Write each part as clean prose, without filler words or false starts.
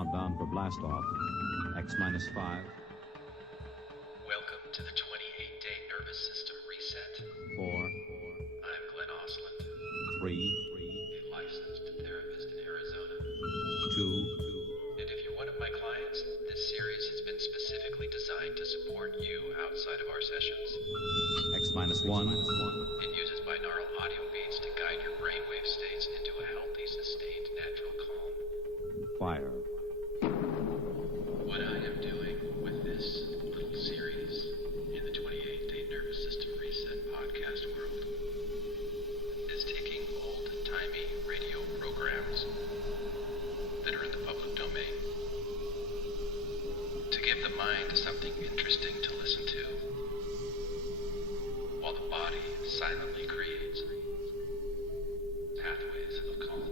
countdown for blast-off. X minus 5. Welcome to the 28-day nervous system reset. 4. I'm Glenn Osland, 3. a licensed therapist in Arizona. 2. And if you're one of my clients, this series has been specifically designed to support you outside of our sessions. X minus 1. It uses binaural audio beats to guide your brainwave states into a healthy, sustained, natural calm. Fire. What I am doing with this little series in the 28-day nervous system reset podcast world is taking old-timey radio programs that are in the public domain to give the mind something interesting to listen to while the body silently creates pathways of calm.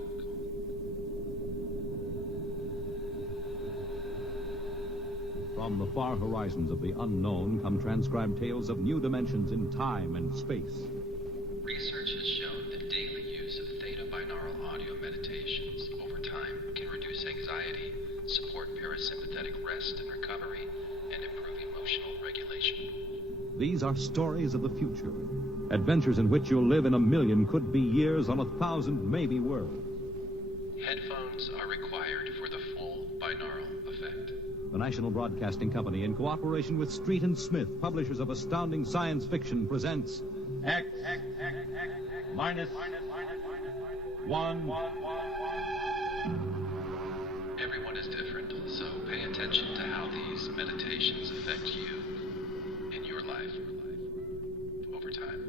From the far horizons of the unknown come transcribed tales of new dimensions in time and space. Research has shown that daily use of Theta binaural audio meditations over time can reduce anxiety, support parasympathetic rest and recovery, and improve emotional regulation. These are stories of the future. Adventures in which you'll live in 1,000,000, could be years, on 1,000, maybe worlds. Headphones are required for the full binaural effect. The National Broadcasting Company, in cooperation with Street and Smith, publishers of astounding science fiction, presents X minus 1. Everyone is different, so pay attention to how these meditations affect you in your life over time.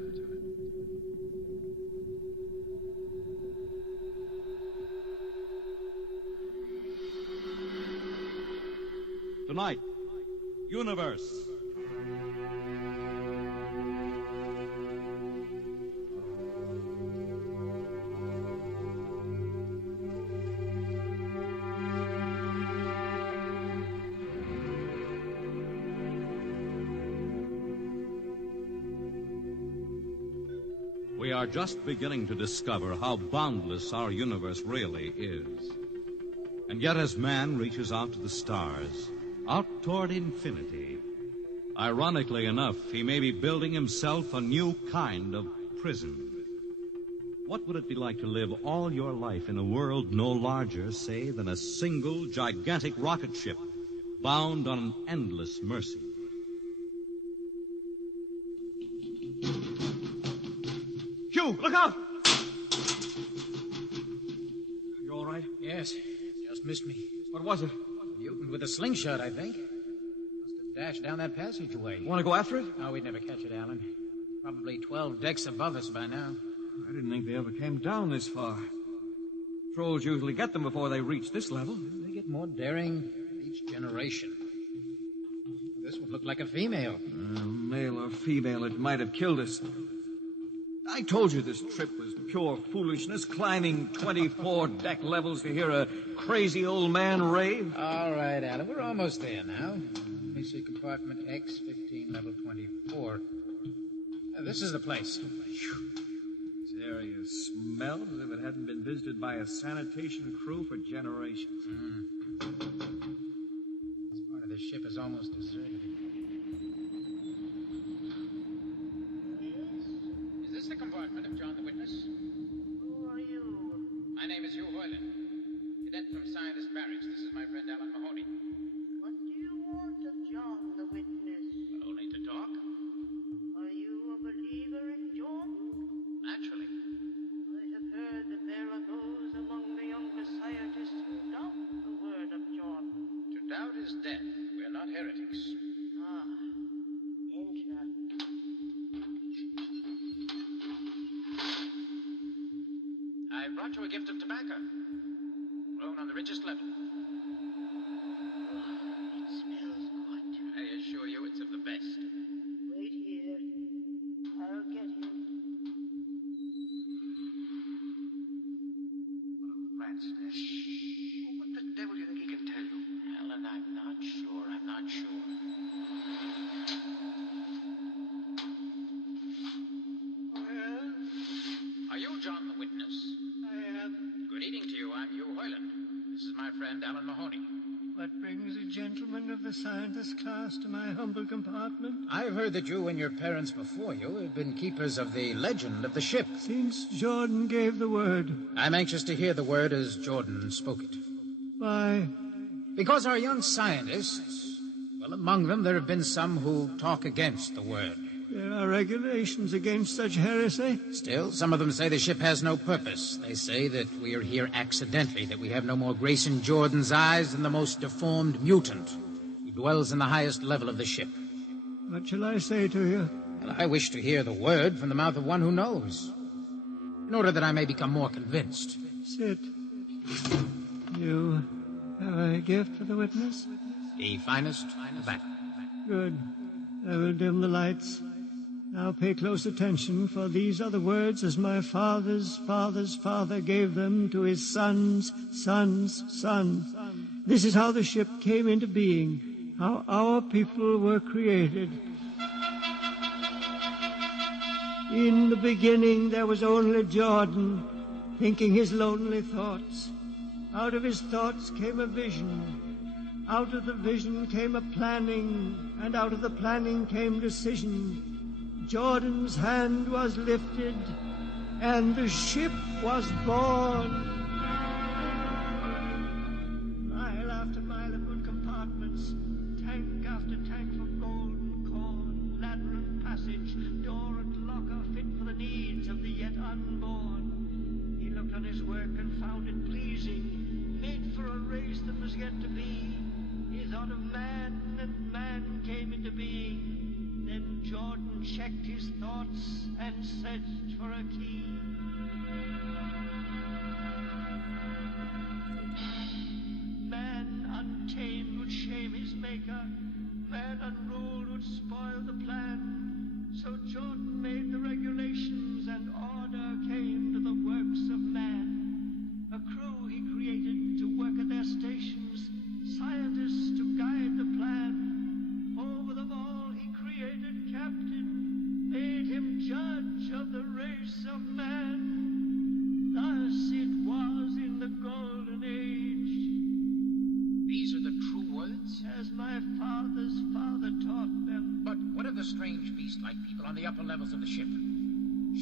Tonight, Universe. We are just beginning to discover how boundless our universe really is. And yet as man reaches out to the stars, out toward infinity, ironically enough, he may be building himself a new kind of prison. What would it be like to live all your life in a world no larger, say, than a single gigantic rocket ship bound on an endless mercy? Hugh, look out! You all right? Yes, just missed me. What was it? Mutant with a slingshot, I think. Must have dashed down that passageway. Want to go after it? Oh, we'd never catch it, Alan. Probably 12 decks above us by now. I didn't think they ever came down this far. Trolls usually get them before they reach this level. They get more daring each generation. This would look like a female. Male or female, it might have killed us. I told you this trip was pure foolishness, climbing 24 deck levels to hear a crazy old man rave. All right, Alan, we're almost there now. Let me see, compartment X15, level 24. This is the place. This area smells as if it hadn't been visited by a sanitation crew for generations. This part of the ship is almost deserted. Is this the compartment of John the Witness? Who are you? My name is Hugh Heinlein, cadet from Scientist Barracks. This is my friend Alan Mahoney. What do you want of John the Witness? Only to talk? Are you a believer in John? Naturally. I have heard that there are those among the younger scientists who doubt the word of John. To doubt is death. We're not heretics. Ah, enter. I brought you a gift of tobacco, grown on the richest level. It smells good. I assure you it's of the best. Wait here. I'll get him. What a rat's nest. What the devil do you think he can tell you? Alan, I'm not sure. Well, Are you John the Witness? I am. Good evening to you. I'm Hugh Heinlein. This is my friend Alan Mahoney. What brings a gentleman of the scientist class to my humble compartment? I've heard that you and your parents before you have been keepers of the legend of the ship. Since Jordan gave the word. I'm anxious to hear the word as Jordan spoke it. Why? Because our young scientists, well, among them there have been some who talk against the word. There are regulations against such heresy. Still, some of them say the ship has no purpose. They say that we are here accidentally, that we have no more grace in Jordan's eyes than the most deformed mutant who dwells in the highest level of the ship. What shall I say to you? Well, I wish to hear the word from the mouth of one who knows, in order that I may become more convinced. Sit. You have a gift for the witness? The finest tobacco. Good. I will dim the lights. Now pay close attention, for these are the words as my father's father's father gave them to his son's son's son. This is how the ship came into being, how our people were created. In the beginning there was only Jordan, thinking his lonely thoughts. Out of his thoughts came a vision. Out of the vision came a planning, and out of the planning came decision. Jordan's hand was lifted, and the ship was born. Mile after mile of good compartments, tank after tank for golden corn, ladder and passage, door and locker fit for the needs of the yet unborn. He looked on his work and found it pleasing, made for a race that was yet to be. He thought of man, and man came into being. Then Jordan checked his thoughts and searched for a key. Man untamed would shame his maker. Man unruled would spoil the plan. So Jordan made the regulations, and order came to the works of man. A crew he created to work at their stations, scientists to guide the plan. Over them all he created captain, made him judge of the race of man. Thus it was in the golden age. These are the true words? As my father's father taught them. But what of the strange beast-like people on the upper levels of the ship?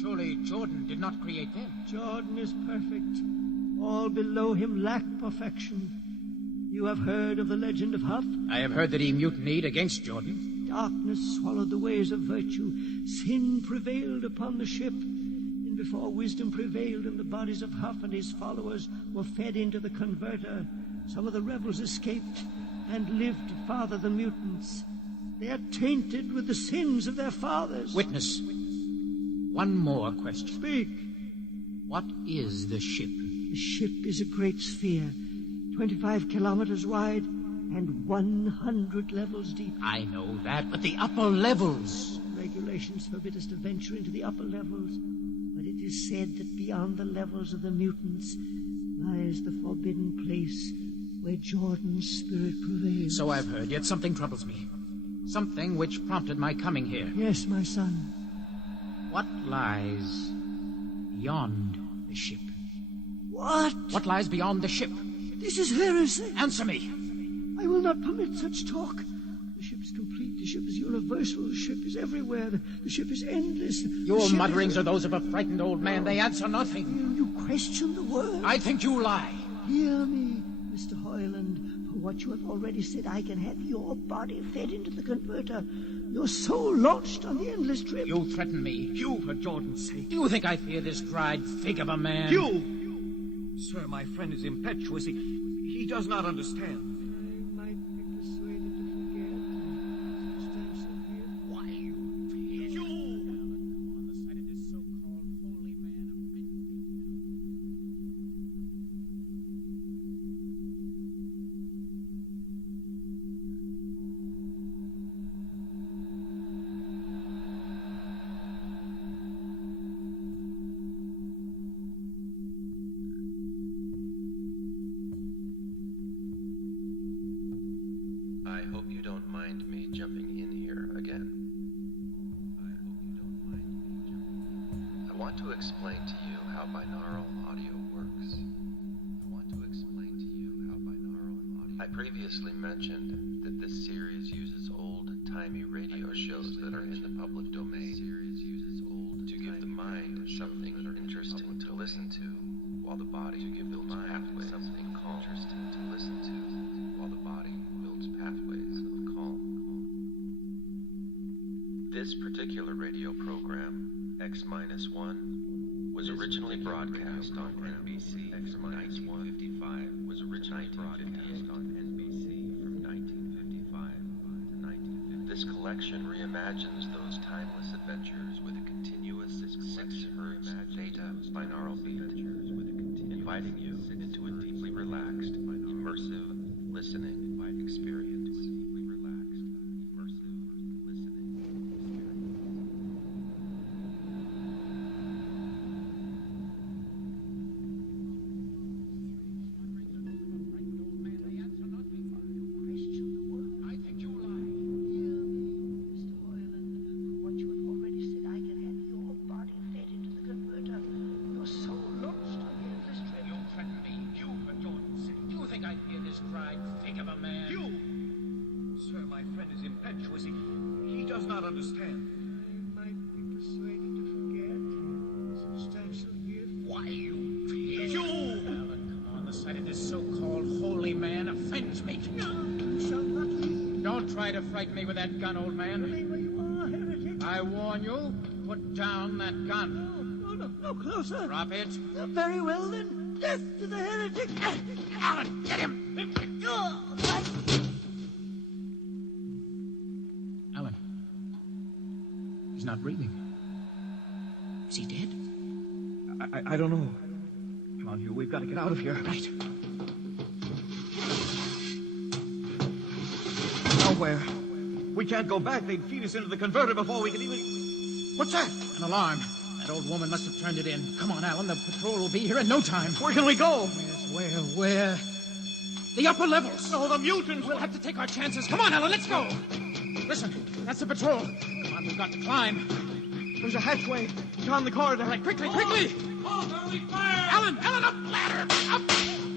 Surely Jordan did not create them. Jordan is perfect. All below him lack perfection. You have heard of the legend of Huff? I have heard that he mutinied against Jordan. Darkness swallowed the ways of virtue. Sin prevailed upon the ship. And before wisdom prevailed in the bodies of Huff and his followers were fed into the converter, some of the rebels escaped and lived to father the mutants. They are tainted with the sins of their fathers. Witness, one more question. Speak. What is the ship? The ship is a great sphere, 25 kilometers wide and 100 levels deep. I know that, but the upper levels. Regulations forbid us to venture into the upper levels, but it is said that beyond the levels of the mutants lies the forbidden place where Jordan's spirit prevails. So I've heard, yet something troubles me. Something which prompted my coming here. Yes, my son. What lies beyond the ship? What? What lies beyond the ship? This is heresy. Answer me. I will not permit such talk. The ship is complete. The ship is universal. The ship is everywhere. The ship is endless. Your mutterings are those of a frightened old man. They answer nothing. You question the word. I think you lie. Hear me, Mr. Hoyland. For what you have already said, I can have your body fed into the converter. Your soul launched on the endless trip. You threaten me. You, for Jordan's sake. Do you think I fear this dried fig of a man? You! Sir, my friend is impetuous. He does not understand. I might be persuaded to forget. Why, you on the side of this so-called holy man of I hope you don't mind me jumping in here again. I want to explain to you how binaural audio works. I previously mentioned that this series uses old-timey radio shows that are in the public domain to give the mind something interesting to listen to, while the body builds pathways something calm. Interesting to listen to, while the body builds pathways of calm. This particular radio program, X-1, was originally broadcast on NBC from 1955. Was originally broadcast on NBC from 1955 to 1950. This collection reimagines those timeless adventures with a continuous 6 Hz Theta binaural beat, inviting you into a deeply relaxed, immersive listening experience. He does not understand. I might be persuaded to forget substantial gift. Why, you pig? Alan, come on. The sight of this so-called holy man offends me. You shall not leave. Don't try to frighten me with that gun, old man. Remain where you are, heretic. I warn you, put down that gun. No, closer. Drop it. Very well, then. Death to the heretic. Alan, get him. Alan. He's not breathing. Is he dead? I don't know. Come on, Hugh. We've got to get out of here. Right. Nowhere. We can't go back. They'd feed us into the converter before we could even... What's that? An alarm. That old woman must have turned it in. Come on, Alan. The patrol will be here in no time. Where can we go? Yes, where? The upper levels. No, the mutants. We'll have to take our chances. Come on, Alan. Let's go. Listen, that's the patrol. Come on, we've got to climb. There's a hatchway down the corridor. Right, quickly. Oh, early fire! Alan, up ladder. Up.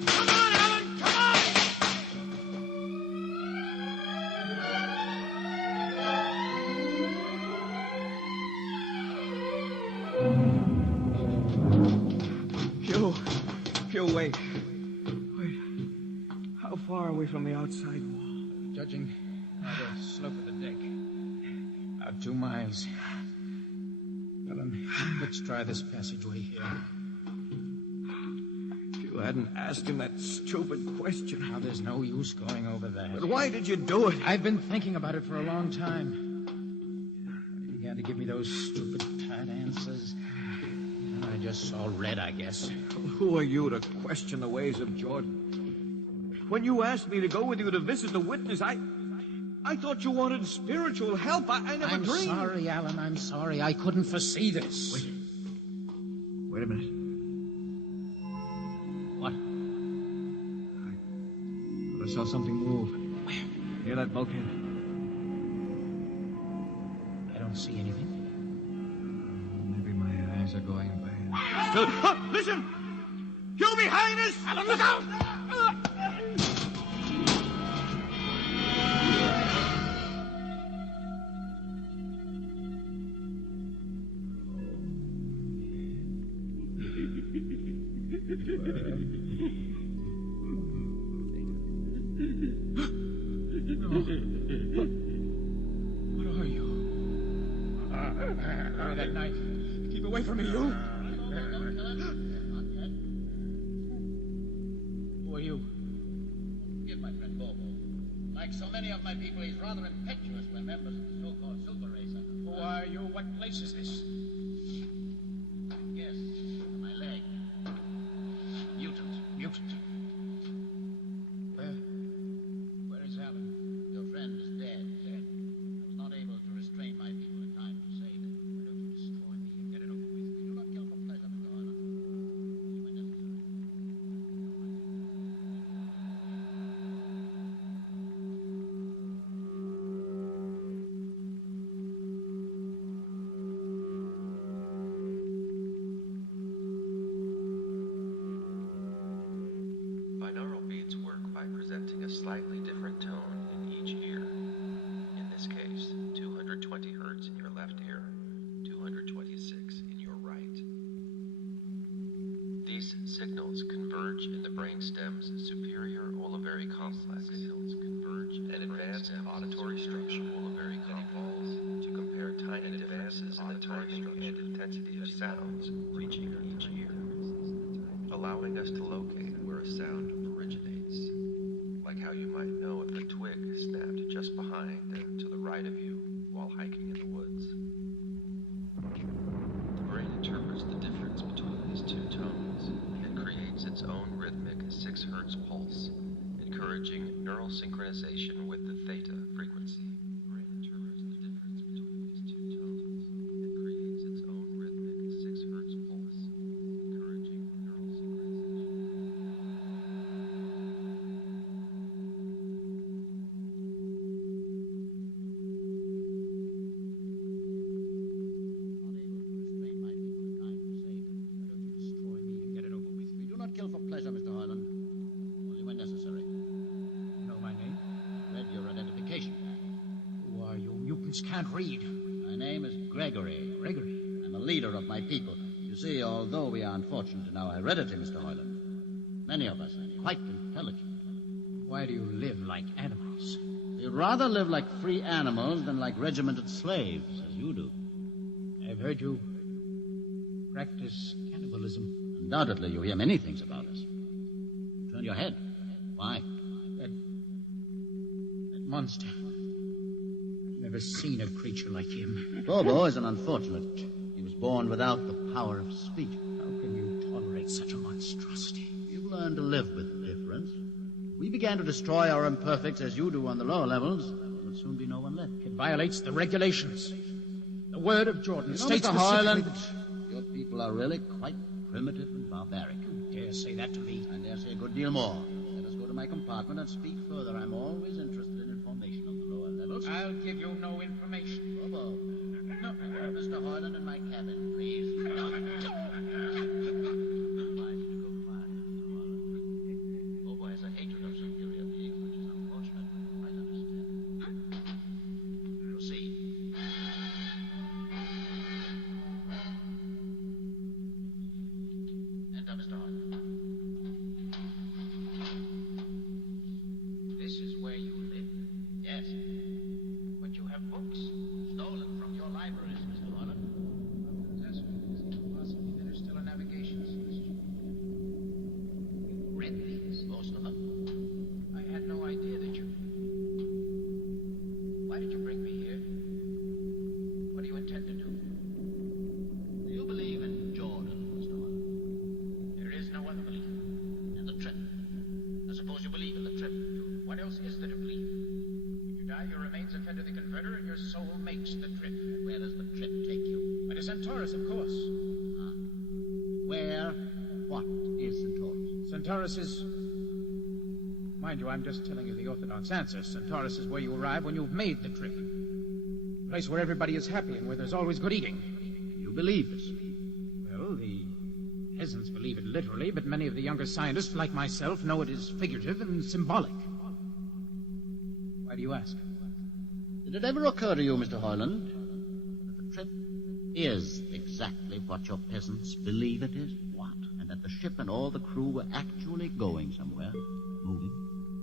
Come on, Alan. Come on. Hugh, wait. How far are we from the outside wall? Judging by the slope of the deck, about 2 miles. Alan, let's try this passageway here. If you hadn't asked him that stupid question. Now, there's no use going over that. But why did you do it? I've been thinking about it for a long time. He began to give me those stupid, tight answers. And I just saw red, I guess. Who are you to question the ways of Jordan? When you asked me to go with you to visit the witness, I thought you wanted spiritual help. I never I'm dreamed. sorry, Alan. I'm sorry. I couldn't foresee this. Wait a minute. What? I saw something move. Where? Near that bulkhead. I don't see anything. Maybe my eyes are going bad. Listen! You behind us! Alan, look out! What are you? Give me that knife. Keep away from me, you. Who are you? Forgive my friend Bobo. Like so many of my people, he's rather impetuous when members of the so-called super race. Who are you? What place is this? Yes, my leg. Mutant. Where is Alan? Your friend is dead. I was not able to restrain my people in time to save him. Why don't you destroy me and get it over with? We do not kill for pleasure, Mr. Heinlein. Only when necessary. by presenting a slightly different tone in each ear. In this case, 220 hertz in your left ear, 226 in your right. These signals converge in the brainstem's superior olivary complex. An advanced auditory structure to compare tiny differences in the timing and intensity of sounds reaching each ear, allowing us to locate where a sound originates, like how you might know if a twig snapped just behind and to the right of you while hiking in the woods. The brain interprets the difference between these two tones and creates its own rhythmic 6 Hz pulse, encouraging neural synchronization with the theta frequency. The brain interprets the difference between these two tones and creates its own rhythmic 6 Hz pulse, encouraging neural synchronization. Not able to restrain my people in time to say that why don't you destroy me and get it over with? We do not kill for pleasure, Mr. Heinlein. Only when necessary. You know my name? Read your identification. Who are you? Mutants can't read. My name is Gregory. Gregory. I'm a leader of my people. You see, although we are unfortunate in our heredity, Mr. Heinlein, many of us are quite intelligent. Why do you live like animals? We'd rather live like free animals than like regimented slaves, as you do. I've heard you practice cannibalism. Undoubtedly, you hear many things about us. You turn your head. Why? That monster. I've never seen a creature like him. Bobo is an unfortunate. He was born without the power of speech. How can you tolerate such a monstrosity? You've learned to live with the difference. We began to destroy our imperfects as you do on the lower levels. There will soon be no one left. It violates the regulations. The word of Jordan You know, states Mr. specifically Heinlein, that... your people are really quite primitive and barbaric. You dare say that to me? I dare say a good deal more. Let us go to my compartment and speak further. I'm always interested in information of the lower levels. I'll give you no information. Bobo. No. Mr. Heinlein in my cabin, please. Why did you go quiet, Mr. Heinlein? Bobo has a hatred of superior beings, which is unfortunate. I understand. Proceed. Enter, Mr. Heinlein. This is where you live? Yes. But you have books. Stolen from your libraries, Mr. Heinlein. Possibly there's still a navigation system. You read these? Most of them. I had no idea that you... Why did you bring me here? What do you intend to do? Do you believe in Jordan, Mr. Heinlein? There is no other belief. And the trip? I suppose you believe in the trip. What else is there to believe? When you die, your remains are fed to the converter, and your soul makes the trip. Where does the trip take you? But to Centaurus, of course. Huh? Where? What is Centaurus? Centaurus is... Mind you, I'm just telling you the orthodox answer. Centaurus is where you arrive when you've made the trip. A place where everybody is happy and where there's always good eating. You believe this? Well, the peasants believe it literally, but many of the younger scientists, like myself, know it is figurative and symbolic. Why do you ask? Did it ever occur to you, Mr. Heinlein, that the trip is exactly what your peasants believe it is? What? And that the ship and all the crew were actually going somewhere, moving?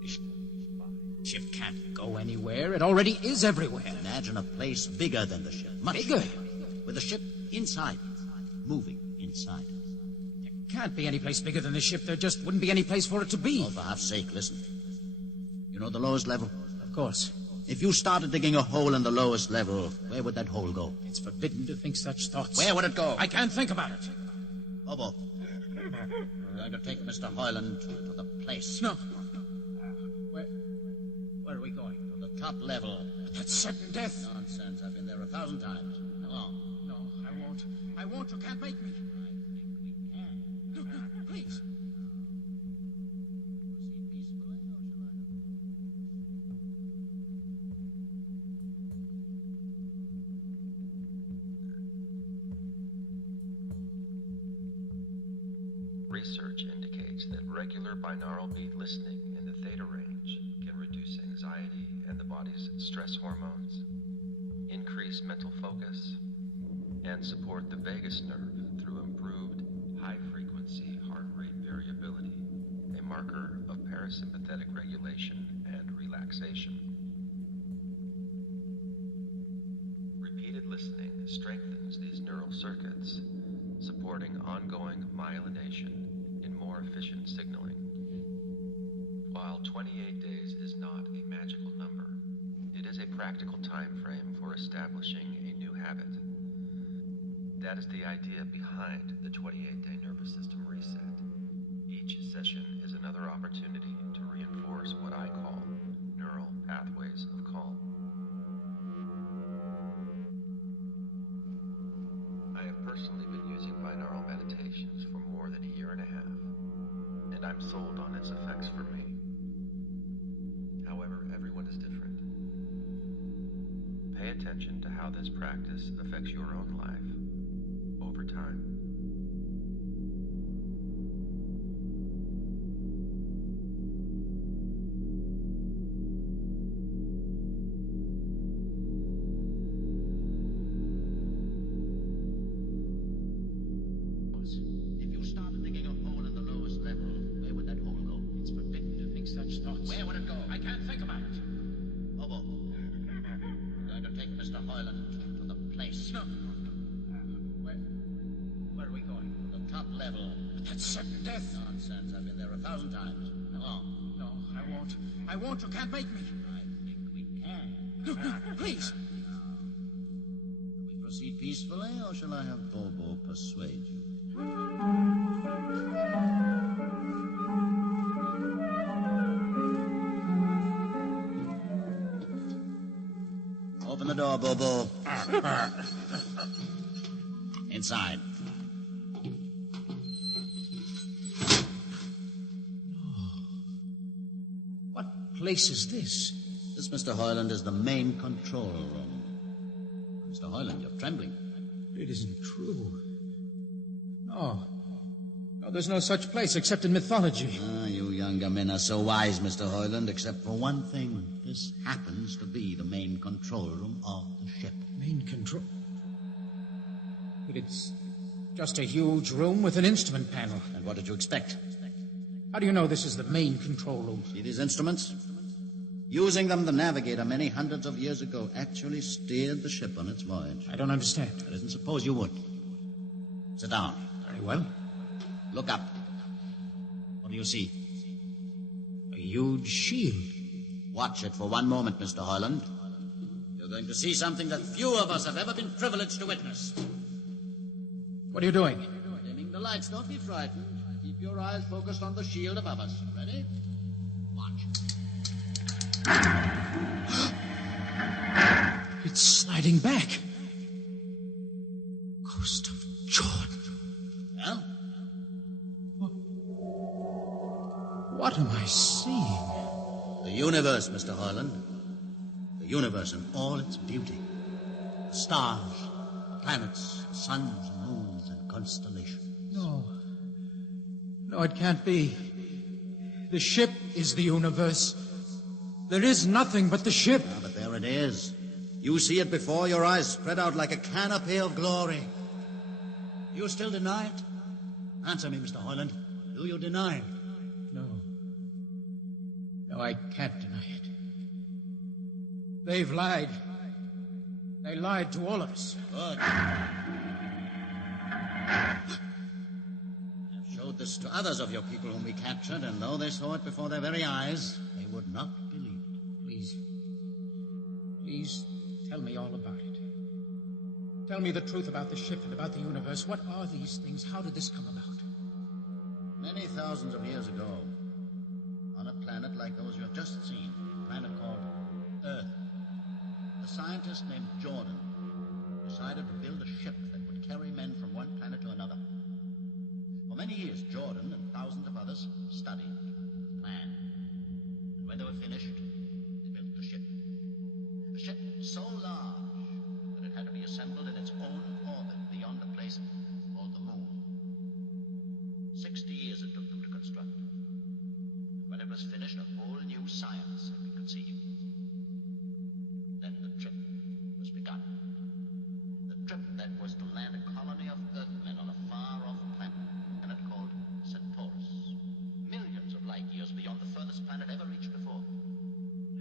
The ship can't go anywhere. It already is everywhere. Imagine a place bigger than the ship. Much Bigger? With the ship inside, moving inside. There can't be any place bigger than the ship. There just wouldn't be any place for it to be. Oh, for half's sake, listen. You know the lowest level? Of course. If you started digging a hole in the lowest level, where would that hole go? It's forbidden to think such thoughts. Where would it go? I can't think about it. Bobo, we're going to take Mr. Heinlein to the place. No. Where are we going? To the top level. That's certain death. Nonsense. I've been there 1,000 times. Come on. No, I won't. I won't. You can't make me. I think we can. No, please. Proceed peacefully, or shall I? Research indicates indicates that regular binaural beat listening in the theta range can reduce anxiety and the body's stress hormones, increase mental focus, and support the vagus nerve through improved high-frequency heart rate variability, a marker of parasympathetic regulation and relaxation. Repeated listening strengthens these neural circuits, supporting ongoing myelination in more efficient signaling. While 28 days is not a magical number, it is a practical time frame for establishing a new habit. That is the idea behind the 28-day nervous system reset. Each session is another opportunity to reinforce what I call neural pathways of calm. I have personally been using binaural meditations for more than a year and a half, and I'm sold on its effects for me. However, everyone is different. Pay attention to how this practice affects your own life over time. If you started digging a hole in the lowest level, where would that hole go? It's forbidden to think such thoughts. Where would it go? I can't think about it. Bobo, you're going to take Mr. Hoyland to the place. No. Where are we going? The top level. That's certain death. Nonsense. I've been there 1,000 times. Come on. No, I won't. I won't. You can't make me. I think we can. No, please. Will we proceed peacefully, or shall I have Bobo persuade you? Open the door, Bobo. Inside. What place is this? This, Mr. Hoyland, is the main control room. Mr. Hoyland, you're trembling. It isn't true. No. No, there's no such place except in mythology. Ah, you younger men are so wise, Mr. Hoyland, except for one thing. This happens to be the main control room of the ship. Main control. But it's just a huge room with an instrument panel. And what did you expect? How do you know this is the main control room? See these instruments? Using them, the navigator many hundreds of years ago actually steered the ship on its voyage. I don't understand. I didn't suppose you would. Sit down. Very well. Look up. What do you see? A huge shield. Watch it for one moment, Mr. Hoyland. You're going to see something that few of us have ever been privileged to witness. What are you doing? Dimming the lights. Don't be frightened. Keep your eyes focused on the shield above us. Ready? Watch. It's sliding back. Ghost of Jordan. Well? What am I seeing? The universe, Mr. Hoyland. The universe in all its beauty. The stars, the planets, the suns, and moons, and constellations. No. No, it can't be. The ship is the universe. There is nothing but the ship. Ah, but there it is. You see it before your eyes, spread out like a canopy of glory. You still deny it? Answer me, Mr. Hoyland. Do you deny it? No. No, I can't deny it. They've lied. They lied to all of us. Good. I've showed this to others of your people whom we captured, and though they saw it before their very eyes, they would not believe it. Please, tell me all about it. Tell me the truth about the ship and about the universe. What are these things? How did this come about? Many thousands of years ago, on a planet like those you have just seen, a planet called Earth, a scientist named Jordan decided to build a ship that would carry men from one planet to another. For many years, Jordan and thousands of others studied, planned. And when they were finished, they built the ship. A ship so large that it had to be assembled in its own orbit beyond the place called the moon. 60 years it took them to construct. trip has finished, a whole new science had been conceived. Then the trip was begun. The trip that was to land a colony of Earthmen on a far-off planet called Centaurus. Millions of light years beyond the furthest planet ever reached before.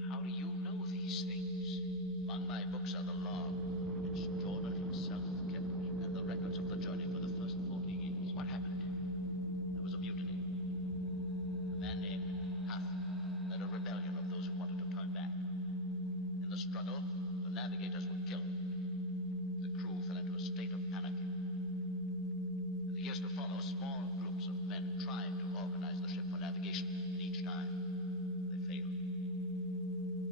How do you know these things? Among my books are the log, which Jordan himself kept, and the records of the journey for the first 40 years. What happened? There was a mutiny. A man named Huff led a rebellion of those who wanted to turn back. In the struggle, the navigators were killed. The crew fell into a state of anarchy. In the years to follow, small groups of men tried to organize the ship for navigation, and each time they failed.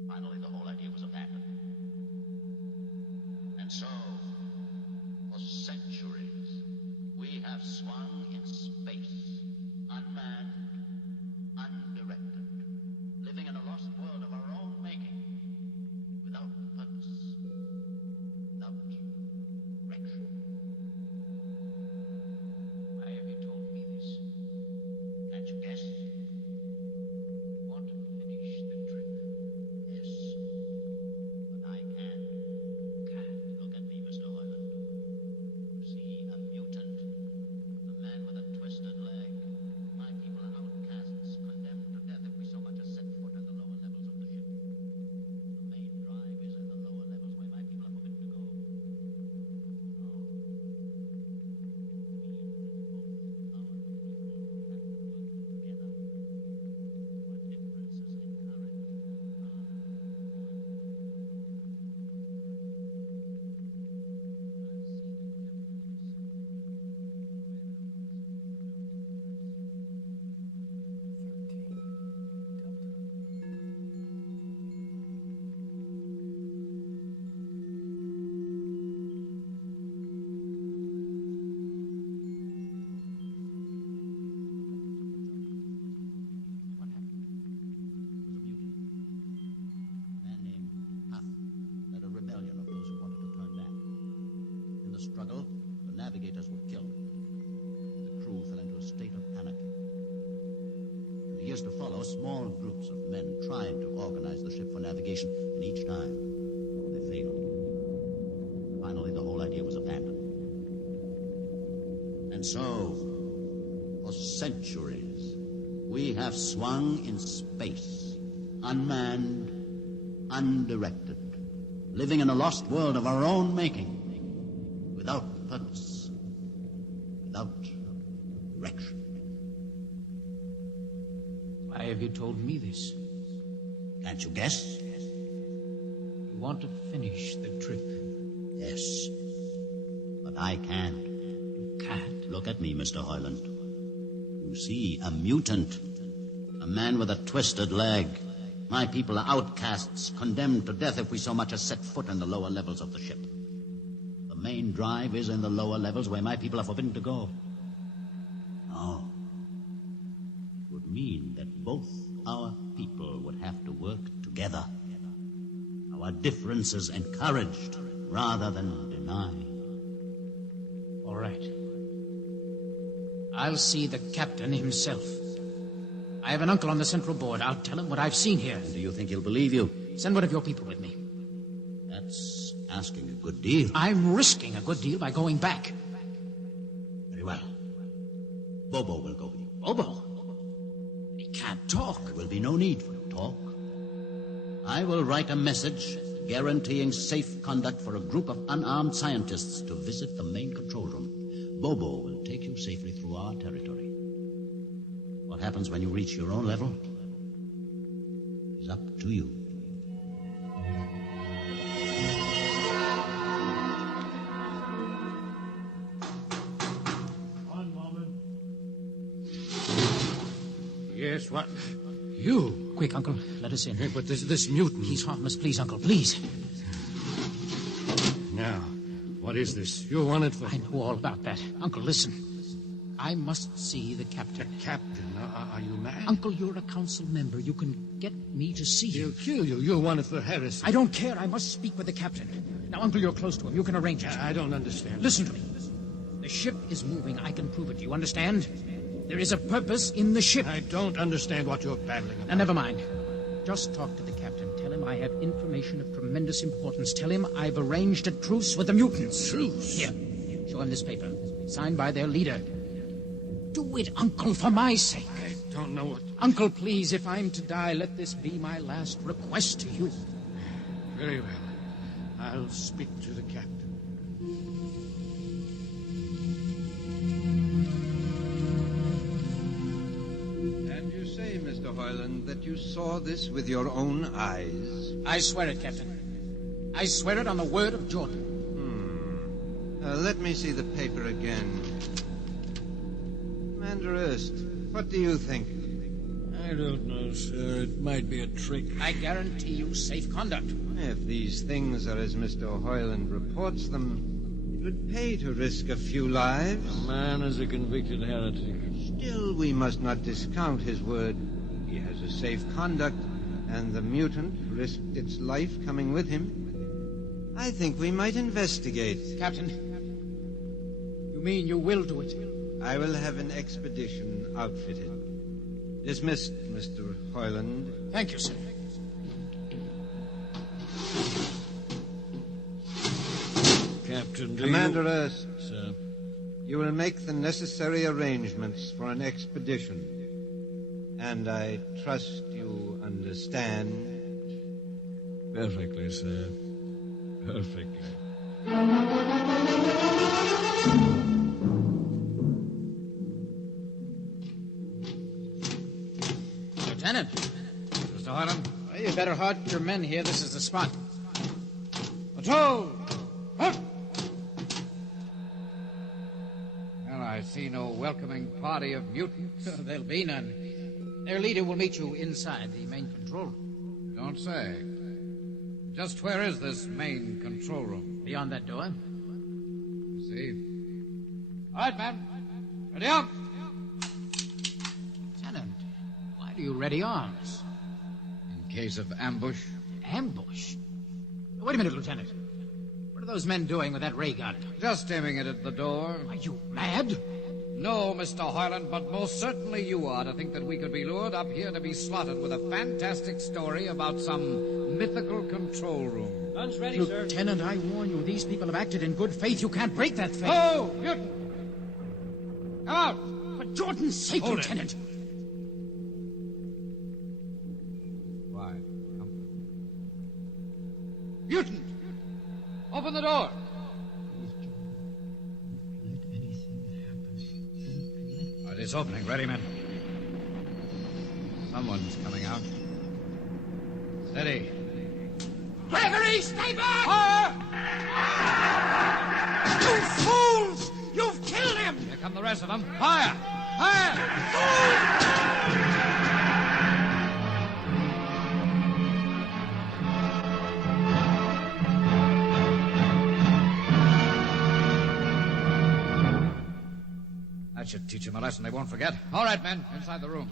Finally, the whole idea was abandoned. And so, for centuries, we have swung in space, unmanned, undirected, living in a lost world of our own making, without purpose, without direction. Why have you told me this? Can't you guess? You want to finish the trip? Yes. But I can't. Look at me, Mr. Hoyland. You see a mutant, a man with a twisted leg. My people are outcasts, condemned to death if we so much as set foot in the lower levels of the ship. The main drive is in the lower levels where my people are forbidden to go. No. It means that both our people have to work together. What differences encouraged rather than What happened? It was a mutiny. A man named Huff led a rebellion of those who wanted to turn back. In the struggle, the navigators were killed. The crew fell into a state of anarchy. In the years to follow, small groups of men tried to organize the ship for navigation, and each time they failed. Finally, the whole idea was abandoned. And so, for centuries, we have swung in space, unmanned, undirected, living in a lost world of our own making, without purpose, without direction. Why have you told me this? Can't you guess? You want to finish the trip? Yes, but I can't. You can't. Look at me, Mr. Hoyland. You see a mutant, a man with a twisted leg. My people are outcasts, condemned to death if we so much as set foot in the lower levels of the ship. The main drive is in the lower levels where my people are forbidden to go. No. It would mean that both our people would have to work together. Our differences encouraged rather than denied. All right. I'll see the captain himself. I have an uncle on the central board. I'll tell him what I've seen here. And do you think he'll believe you? Send one of your people with me. That's asking a good deal. I'm risking a good deal by going back. Very well. Bobo will go with you. Bobo? He can't talk. There will be no need for talk. I will write a message guaranteeing safe conduct for a group of unarmed scientists to visit the main control room. Bobo will take you safely through our territory. What happens when you reach your own level is up to you. One moment. Yes, what? You? Quick, Uncle. Let us in. Hey, but this mutant. He's harmless. Please, Uncle. Please. Now, what is this? You're wanted for... I know all about that. Uncle, listen. I must see the captain. Captain, are you mad? Uncle, you're a council member. You can get me to see He'll him. kill you. You're wanted for heresy. I don't care. I must speak with the captain. Now, Uncle, you're close to him. You can arrange it. I don't understand. Listen to me. The ship is moving. I can prove it. Do you understand? There is a purpose in the ship. I don't understand what you're babbling about. Now, never mind. Just talk to the captain. Tell him I have information of tremendous importance. Tell him I've arranged a truce with the mutants. Truce? Here, show him this paper. Signed by their leader. Do it, Uncle, for my sake. I don't know what... Uncle, please, if I'm to die, let this be my last request to you. Very well. I'll speak to the captain. And you say, Mr. Hoyland, that you saw this with your own eyes? I swear it, Captain. I swear it on the word of Jordan. Let me see the paper again. Commander Erst, what do you think? I don't know, sir. It might be a trick. I guarantee you safe conduct. If these things are as Mr. Hoyland reports them, it would pay to risk a few lives. The man is a convicted heretic. Still, we must not discount his word. He has a safe conduct, and the mutant risked its life coming with him. I think we might investigate. Captain, you mean you will do it? I will have an expedition outfitted. Dismissed, Mr. Hoyland. Thank you, sir. Captain, do Commander you... Erst, Sir? you will make the necessary arrangements for an expedition. And I trust you understand. Perfectly, sir. Perfectly. Lieutenant. Mr. Hoyland? Well, you better halt your men here. This is the spot. Patrol! Halt! Well, I see no welcoming party of mutants. There'll be none. Their leader will meet you inside the main control room. Don't say. Just where is this main control room? Beyond that door. See. All right, man. Ready up. Lieutenant, why do you ready arms? In case of ambush. Ambush? Wait a minute, Lieutenant. What are those men doing with that ray gun? Just aiming it at the door. Are you mad? No, Mr. Hoyland, but most certainly you are to think that we could be lured up here to be slaughtered with a fantastic story about some mythical control room. Guns ready, sir. Lieutenant, I warn you, these people have acted in good faith. You can't break that faith. Oh, mutant! Come out! For Jordan's sake, Hold it. Lieutenant. Quiet. Come. Mutant! Open the door! It's opening. Ready, men. Someone's coming out. Steady. Gregory, stay back! Fire! You fools! You've killed him! Here come the rest of them. Fire! Fire! That should teach them a lesson they won't forget. All right, men, inside the room.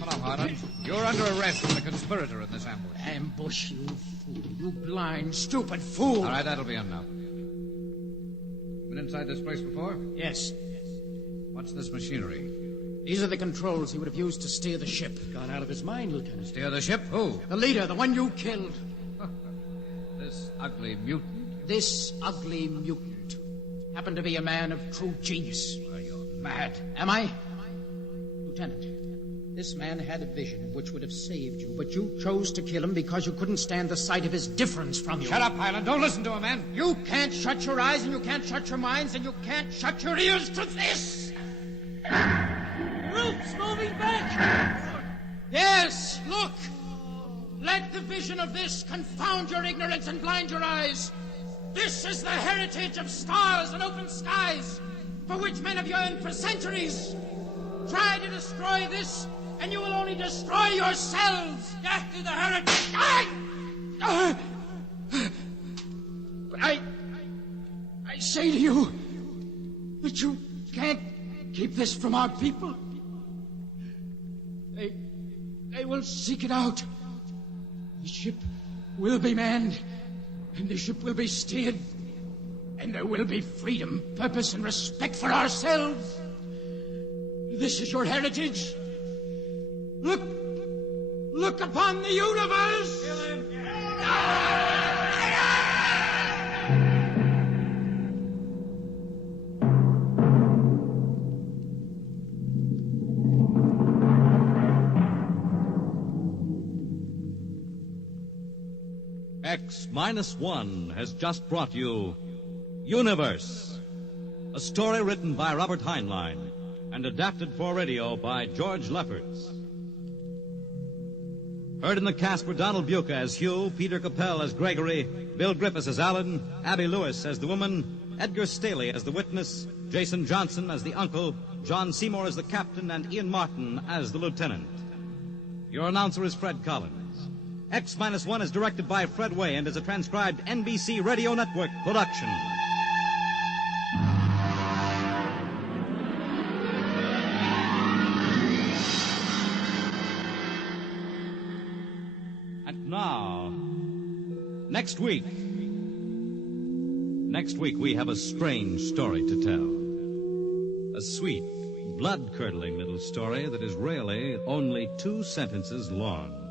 Come on, Harlan. You're under arrest as a conspirator in this ambush. Ambush, you fool. You blind, stupid fool. All right, that'll be enough. Been inside this place before? Yes. What's this machinery? These are the controls he would have used to steer the ship. Gone out of his mind, Lieutenant. Steer the ship? Who? The leader, the one you killed. This ugly mutant. This ugly mutant happened to be a man of true genius. Well, you're mad. Am I? Lieutenant, this man had a vision which would have saved you, but you chose to kill him because you couldn't stand the sight of his difference from you. Shut up, Highland. Don't listen to him, man. You can't shut your eyes, and you can't shut your minds, and you can't shut your ears to this! Roof's moving back! Yes, look! Let the vision of this confound your ignorance and blind your eyes. This is the heritage of stars and open skies, for which men have yearned for centuries. Try to destroy this, and you will only destroy yourselves. Death to the heritage! But I say to you that you can't keep this from our people. They will seek it out. The ship will be manned, and the ship will be steered, and there will be freedom, purpose, and respect for ourselves. This is your heritage. Look upon the universe. Kill him. X-1 has just brought you Universe, a story written by Robert Heinlein and adapted for radio by George Lefferts. Heard in the cast were Donald Buca as Hugh, Peter Capell as Gregory, Bill Griffiths as Alan, Abby Lewis as the woman, Edgar Staley as the witness, Jason Johnson as the uncle, John Seymour as the captain, and Ian Martin as the lieutenant. Your announcer is Fred Collins. X-1 is directed by Fred Way and is a transcribed NBC Radio Network production. And now, next week we have a strange story to tell. A sweet, blood-curdling little story that is really only 2 sentences long.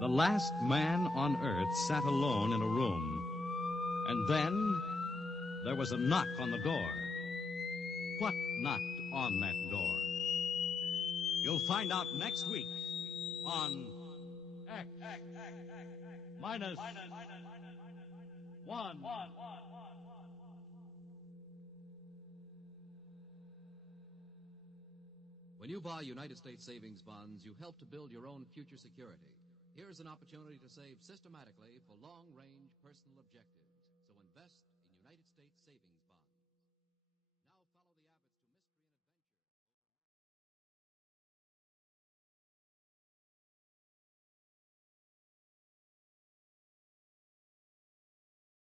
The last man on Earth sat alone in a room, and then there was a knock on the door. What knocked on that door? You'll find out next week on X-1. When you buy United States savings bonds, you help to build your own future security. Here's an opportunity to save systematically for long-range personal objectives. So invest